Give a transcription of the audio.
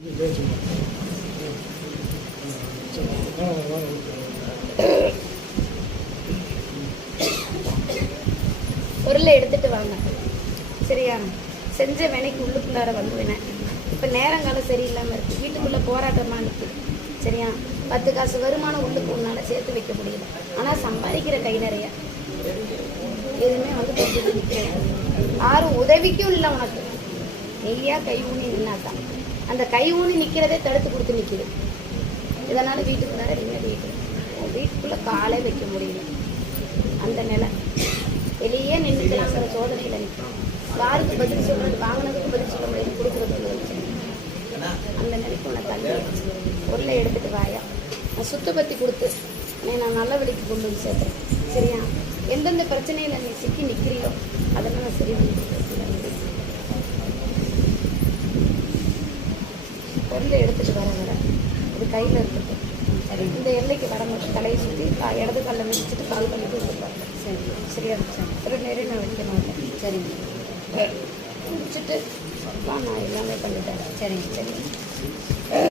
பொருளை எடுத்துட்டு வாங்க. சரியா? செஞ்ச வேலைக்கு உள்ளுக்குள்ளார வந்துவினேன். இப்போ நேரங்காலம் சரியில்லாமல் இருக்குது. வீட்டுக்குள்ளே போராட்டமாக இருக்குது. சரியா? 10 காசு வருமானம் உள்ளுக்கு உன்னால் சேர்த்து வைக்க முடியல. ஆனால் சம்பாதிக்கிற கை நிறைய எதுவுமே வந்து கொஞ்சம் நிற்கிறேன். யாரும் உதவிக்கும் இல்லை உனக்கு. நெய்யா கை ஊனி நின்னாதான் அந்த கை ஊனி நிற்கிறதே தடுத்து கொடுத்து நிற்கிது. இதனால் வீட்டுக்குள்ளார வீட்டுக்குள்ளே காலே வைக்க முடியல. அந்த நிலை வெளியே நின்றுக்கலாங்கிற சோதனையில் நிற்கும். யாருக்கு பதில் சொல்கிறது? வாங்கினதுக்கு பதில் சொல்ல முடியாது, கொடுக்குறதுக்கு வச்சு அந்த நிலைக்கு உன்னை தள்ளி பொருளை எடுத்துகிட்டு வாயா. நான் சுத்தபத்தி கொடுத்து நான் நல்ல வழிக்கு கொண்டு வந்து சேர்த்துறேன். சரியா? எந்தெந்த பிரச்சனையில் நீ சிக்கி நிற்கிறியோ அதெல்லாம் நான் சரி பண்ணி பொருளை எடுத்துகிட்டு வர இது கையில் இருக்குது. சரி, இந்த எல்லைக்கு வரும்போது தலையை சுற்றி இடது காலில் மிதிச்சுட்டு கால் பண்ணிட்டு வந்துருப்பாங்க. சரி, சரியா? ஒரு நேரம் நான் வைக்கணும். சரிங்க, முடிச்சுட்டு நான் எல்லாமே பண்ணிட்டேன். சரிங்க, சரி.